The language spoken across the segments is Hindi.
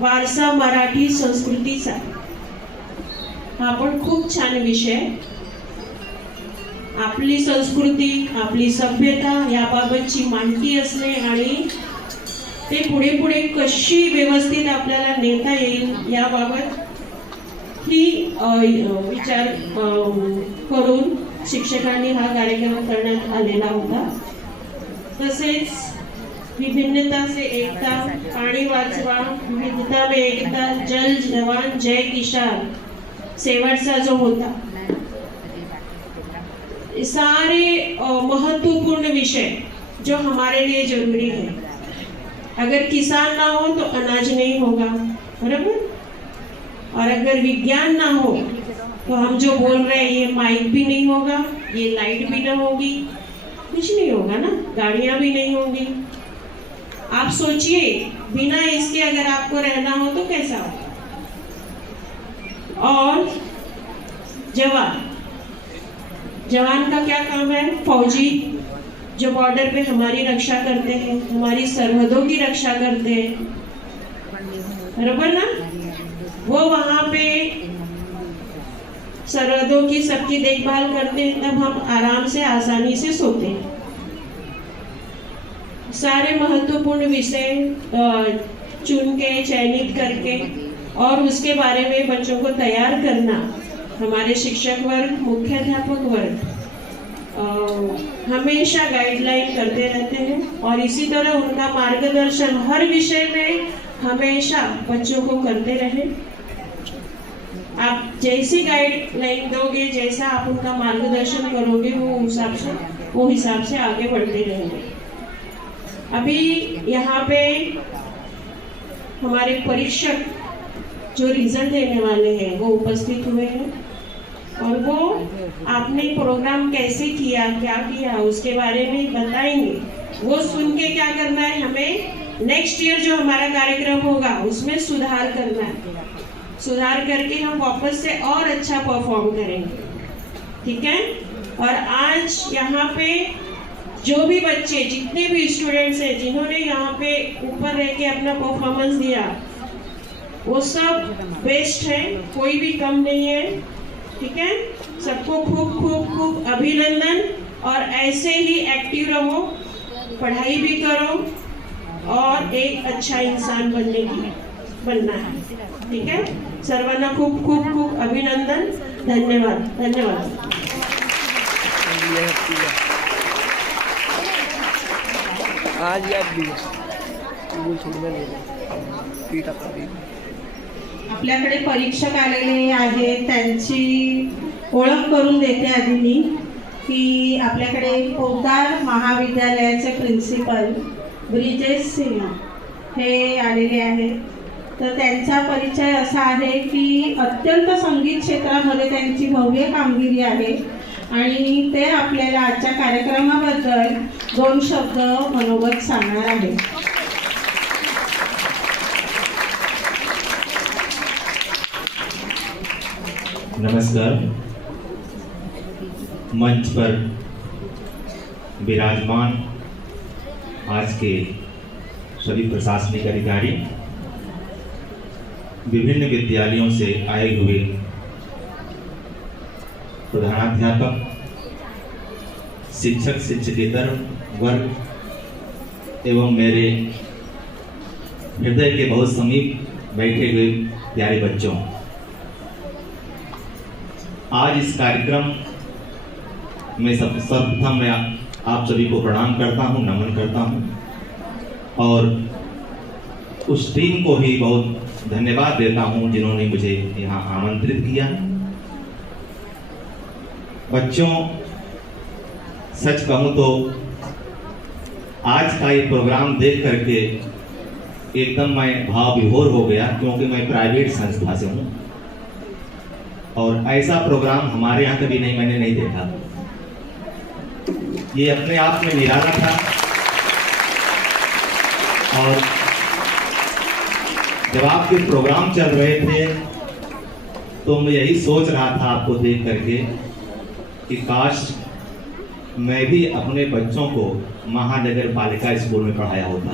वारसा मराठी संस्कृतीचा हा पण खूप छान विषय. आपली संस्कृती, आपली सभ्यता याबाबतची माहिती असणे आणि ते पुढे पुढे कशी व्यवस्थित आपल्याला नेता येईल याबाबत ही विचार करून शिक्षकांनी हा कार्यक्रम करण्यात आलेला होता. तसेच विभिन्नता से एकता, पाणी वाचवा, विविधता में एकता, जल जवान जय किसान शेवटचा जो होता, सारे महत्वपूर्ण विषय जो हमारे लिए जरूरी है. अगर किसान ना हो तो अनाज नहीं होगा, बराबर. और अगर विज्ञान ना हो तो हम जो बोल रहे हैं ये माइक भी नहीं होगा, ये लाइट भी ना होगी, कुछ नहीं होगा ना, गाड़ियां भी नहीं होंगी. आप सोचिए बिना इसके अगर आपको रहना हो तो कैसा हो. और जवान का क्या काम है. फौजी जो बॉर्डर पे हमारी रक्षा करते हैं, हमारी सरहदों की रक्षा करते हैं, बराबर ना. वो वहां पे सरहदों की सबकी देखभाल करते हैं, तब हम आराम से आसानी से सोते हैं. सारे महत्वपूर्ण विषय चुन के चयनित करके और उसके बारे में बच्चों को तैयार करना हमारे शिक्षक वर्ग, मुख्याध्यापक वर्ग हमेशा गाइडलाइन करते रहते हैं. और इसी तरह उनका मार्गदर्शन हर विषय में हमेशा बच्चों को करते रहे. आप जैसी गाइडलाइन दोगे, जैसा आप उनका मार्गदर्शन करोगे, वो हिसाब से आगे बढ़ते रहेंगे. अभी यहाँ पे हमारे परीक्षक जो रिजल्ट देने वाले हैं वो उपस्थित हुए हैं और वो आपने प्रोग्राम कैसे किया, क्या किया, उसके बारे में बताएंगे. वो सुन के क्या करना है, हमें नेक्स्ट ईयर जो हमारा कार्यक्रम होगा उसमें सुधार करना है. सुधार करके हम वापस से और अच्छा परफॉर्म करेंगे. ठीक है. और आज यहाँ पे जो भी बच्चे, जितने भी स्टूडेंट्स हैं जिन्होंने यहाँ पे ऊपर रह के अपना परफॉर्मेंस दिया, वो सब बेस्ट है, कोई भी कम नहीं है. ठीक है. सबको खूब खूब खूब अभिनंदन. और ऐसे ही एक्टिव रहो, पढ़ाई भी करो और एक अच्छा इंसान बनना है. ठीक है. सर्वांना खूब खूब खूब अभिनंदन. धन्यवाद. धन्यवाद. आज आपल्याकडे परीक्षक आलेले आहेत, त्यांची ओळख करून देते आधी मी की आपल्याकडे पोद्दार महाविद्यालयाचे प्रिन्सिपल ब्रिजेश सिंह हे आलेले आहेत. तर त्यांचा परिचय असा आहे की अत्यंत संगीत क्षेत्रामध्ये त्यांची भव्य कामगिरी आहे आणि ते आपल्याला आजच्या कार्यक्रमाबद्दल 2 शब्द मनोगत सांगणार आहेत. नमस्कार. मंच पर विराजमान आज के सभी प्रशासनिक अधिकारी, विभिन्न विद्यालयों से आए हुए प्रधानाध्यापक, शिक्षक शिक्षकेतर वर्ग एवं मेरे हृदय के बहुत समीप बैठे हुए प्यारे बच्चों, आज इस कार्यक्रम में सर्वप्रथम मैं आप सभी को प्रणाम करता हूं, नमन करता हूं और उस टीम को भी बहुत धन्यवाद देता हूं जिन्होंने मुझे यहाँ आमंत्रित किया. बच्चों, सच कहूं तो आज का ये प्रोग्राम देख करके एकदम मैं भाव विभोर हो गया, क्योंकि मैं प्राइवेट संस्था से हूं और ऐसा प्रोग्राम हमारे यहाँ कभी मैंने नहीं देखा. ये अपने आप में निराला था और जब आपके प्रोग्राम चल रहे थे तो मैं यही सोच रहा था आपको देख करके कि काश मैं भी अपने बच्चों को महानगर पालिका स्कूल में पढ़ाया होता.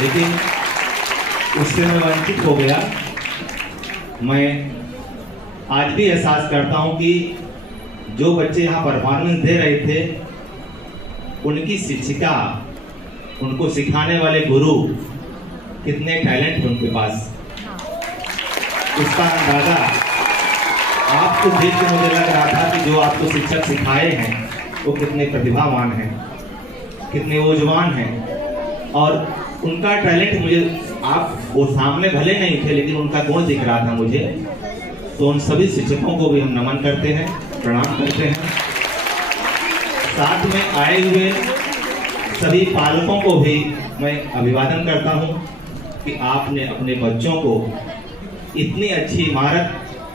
लेकिन उससे मैं वंचित हो गया। मैं आज भी एहसास करता हूं कि जो बच्चे यहाँ परफॉर्मेंस दे रहे थे, उनकी शिक्षिका, उनको सिखाने वाले गुरु, कितने टैलेंट उनके पास, उसका अंदाजा आपको देख के मुझे लग रहा था कि जो आपको शिक्षक सिखाए हैं वो कितने प्रतिभावान हैं, कितने ऊर्जावान हैं। और उनका टैलेंट मुझे, आप वो सामने भले नहीं थे लेकिन उनका गुण दिख रहा था मुझे। तो उन सभी शिक्षकों को भी हम नमन करते हैं, प्रणाम करते हैं। साथ में आए हुए सभी पालकों को भी मैं अभिवादन करता हूं कि आपने अपने बच्चों को इतनी अच्छी इमारत,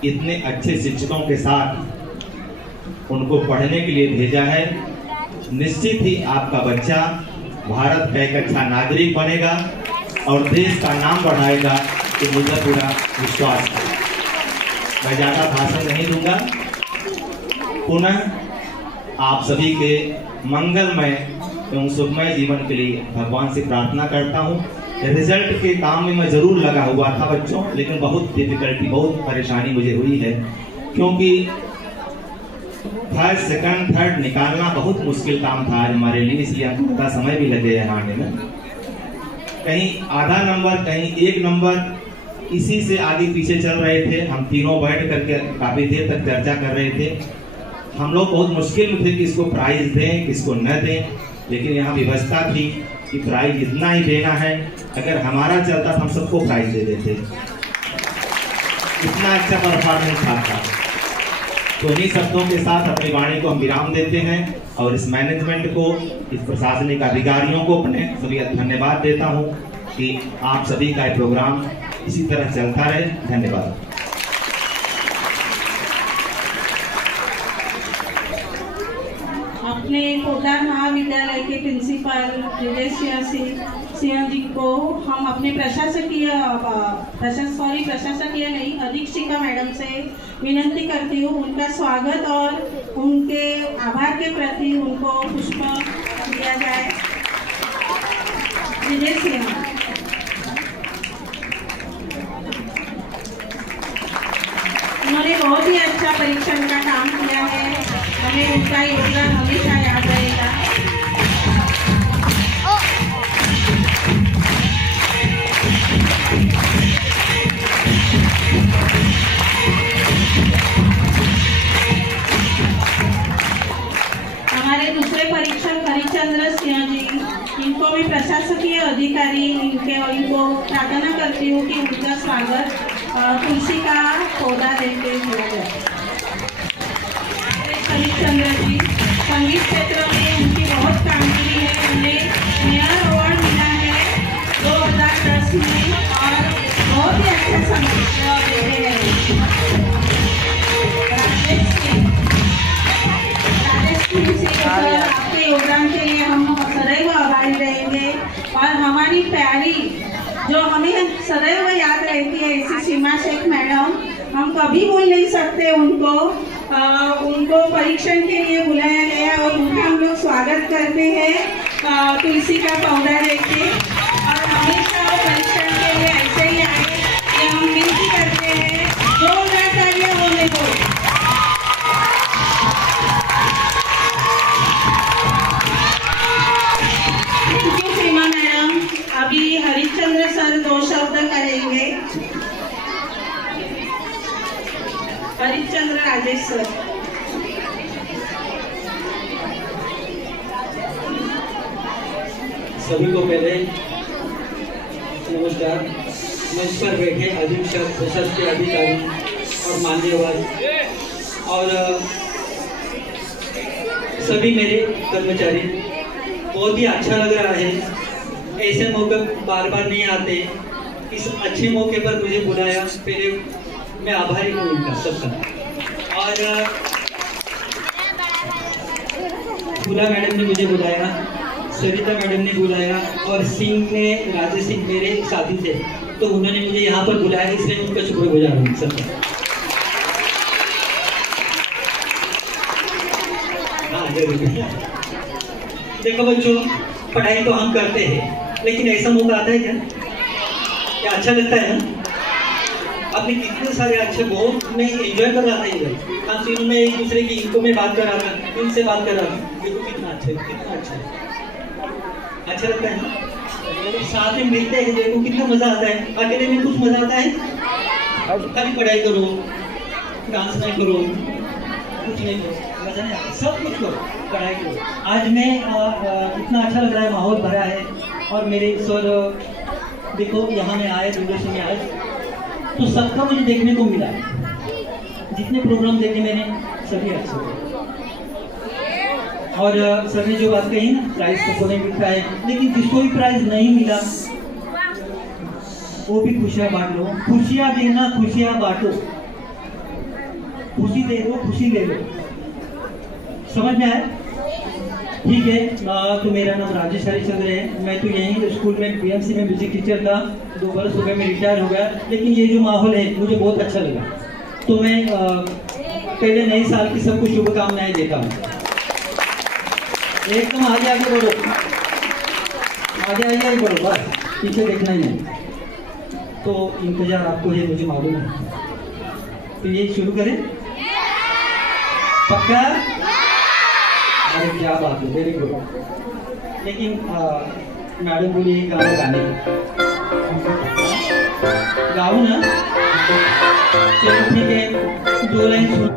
इतने अच्छे शिक्षकों के साथ उनको पढ़ने के लिए भेजा है। निश्चित ही आपका बच्चा भारत का एक अच्छा नागरिक बनेगा और देश का नाम बढ़ाएगा, तो मुझे पूरा विश्वास है। मैं ज़्यादा भाषण नहीं दूंगा। पुनः आप सभी के मंगलमय एवं सुखमय जीवन के लिए भगवान से प्रार्थना करता हूँ। रिजल्ट के काम में मैं जरूर लगा हुआ था बच्चों, लेकिन बहुत डिफिकल्टी, बहुत परेशानी मुझे हुई है, क्योंकि फर्स्ट, सेकंड, थर्ड निकालना बहुत मुश्किल काम था आज हमारे लिए, इसलिए हमको थोड़ा समय भी लगे यहाँ आने में। कहीं आधा नंबर, कहीं 1 नंबर, इसी से आगे पीछे चल रहे थे। हम तीनों बैठ करके काफी देर तक चर्चा कर रहे थे। हम लोग बहुत मुश्किल में थे कि इसको प्राइज दें, किसको न दें, लेकिन यहाँ व्यवस्था थी कि प्राइज इतना ही देना है। अगर हमारा चलता तो हम सबको प्राइज दे देते, इतना अच्छा परफॉर्मेंस था। तो इन्हीं शब्दों के साथ अपनी वाणी को हम विराम देते हैं और इस मैनेजमेंट को, इस प्रशासनिक अधिकारियों को अपने सभी धन्यवाद देता हूं कि आप सभी का ये प्रोग्राम इसी तरह चलता रहे। धन्यवाद। अपने पोदार महाविद्यालय के प्रिंसिपल विजय सिंह जी को हम अपने प्रशासकीय अधीक्षिका मैडम से विनंती करती हूँ, उनका स्वागत और उनके आभार के प्रति उनको पुष्प दिया जाए। विजय सिंह, उन्होंने बहुत ही अच्छा परीक्षण का काम किया है, हमें उनका योगदान हमेशा याद रहेगा। हमारे दूसरे परीक्षक हरिचंद्र सिंह जी, इनको भी प्रशासकीय अधिकारी, इनको प्रार्थना करती हूँ कि उनका स्वागत तुलसी का पौधा देके किया जाए। हरिचंद्र जी संगीत क्षेत्र में उनकी बहुत कामगिरी है, उन्हें मेयर अवार्ड मिला है 2010 में और बहुत ही अच्छा संगीत देते हैं। राजेश सिंह, आपके योगदान के लिए हम सदैव आभारी रहेंगे और हमारी प्यारी जो हमें सदैव याद रहती है ऐसी सीमा शेख मैडम, हम कभी भूल नहीं सकते उनको। उनको परीक्षण के लिए बुलाया गया और उनका हम लोग स्वागत करते हैं तुलसी का पौधा देके, और हमेशा वो परीक्षण के लिए ऐसे ही आए, ये हम विनती करते हैं। जोरदार तालियां बोलने को। सीमा मैडम, अभी हरिश्चंद्र सर 2 शब्द करेंगे। हरिश्चंद्र राजेश सर। सभी को पहले नमस्कार। मंच पर बैठे अधीक्षक, प्रशासकीय अधिकारी और मान्यवर और सभी मेरे कर्मचारी, बहुत ही अच्छा लग रहा है। ऐसे मौके बार बार नहीं आते, इस अच्छे मौके पर मुझे बुलाया, पहले मैं आभारी हूँ इनका सबका। और फूला मैडम ने मुझे बुलाया, सरिता मैडम ने बुलाया और सिंह ने, राजेश सिंह मेरे साथी थे, तो उन्होंने मुझे यहाँ पर बुलाया, इसलिए मैं उनका शुक्रगुजार हूँ सबका। हाँ जरूर। देखो बच्चों, पढ़ाई तो हम करते हैं, लेकिन ऐसा मौका आता है क्या? क्या अच्छा लगता है ना? आपने कितने सारे अच्छे बहुत मैं एंजॉय कर रहा था इधर। हम तीनों में एक दूसरे की इनको में बात कर रहा था, इनसे बात कर रहा था। देखो कितना अच्छा है, कितना अच्छा है। अच्छा लगता है ना? साथ में मिलते हैं, देखो कितना मजा आता है। अकेले में कुछ मजा आता है? खाली पढ़ाई करो, डांस नहीं करो, कुछ नहीं करो, मजा नहीं आता। सब कुछ करो, पढ़ाई करो। आज मैं इतना अच्छा लग रहा है, माहौल भरा है। और मेरे सर देखो यहाँ में आए, दूरदर्शन में आए तो सबका मुझे देखने को मिला। जितने प्रोग्राम देखे मैंने सभी अच्छे थे। और सर ने जो बात कही ना, प्राइज सबको नहीं मिलता है, लेकिन जिसको भी प्राइज नहीं मिला वो भी खुशियाँ बांट लो। खुशियाँ देना, खुशियाँ बांटो। खुशी दे दो, खुशी ले लो। समझ में आया? ठीक है। तो मेरा नाम राजेश हरिचंद्र है। मैं तो यहीं स्कूल में बीएमसी में म्यूजिक टीचर था। 2 वर्ष हो गए मैं रिटायर हो गया, लेकिन ये जो माहौल है मुझे बहुत अच्छा लगा। तो मैं पहले नए साल की सबको शुभकामनाएं देता हूँ। एकदम आगे आगे बढ़ो, आगे आगे बढ़ो, बस पीछे देखना ही नहीं। तो इंतजार आपको है, मुझे मालूम है। तो ये शुरू करें? पक्का? अरे क्या बात है, वेरी गुड। लेकिन मैडम बोली गाना गाने गाओ ना। चलो ठीक है, 2 लाइन सुन।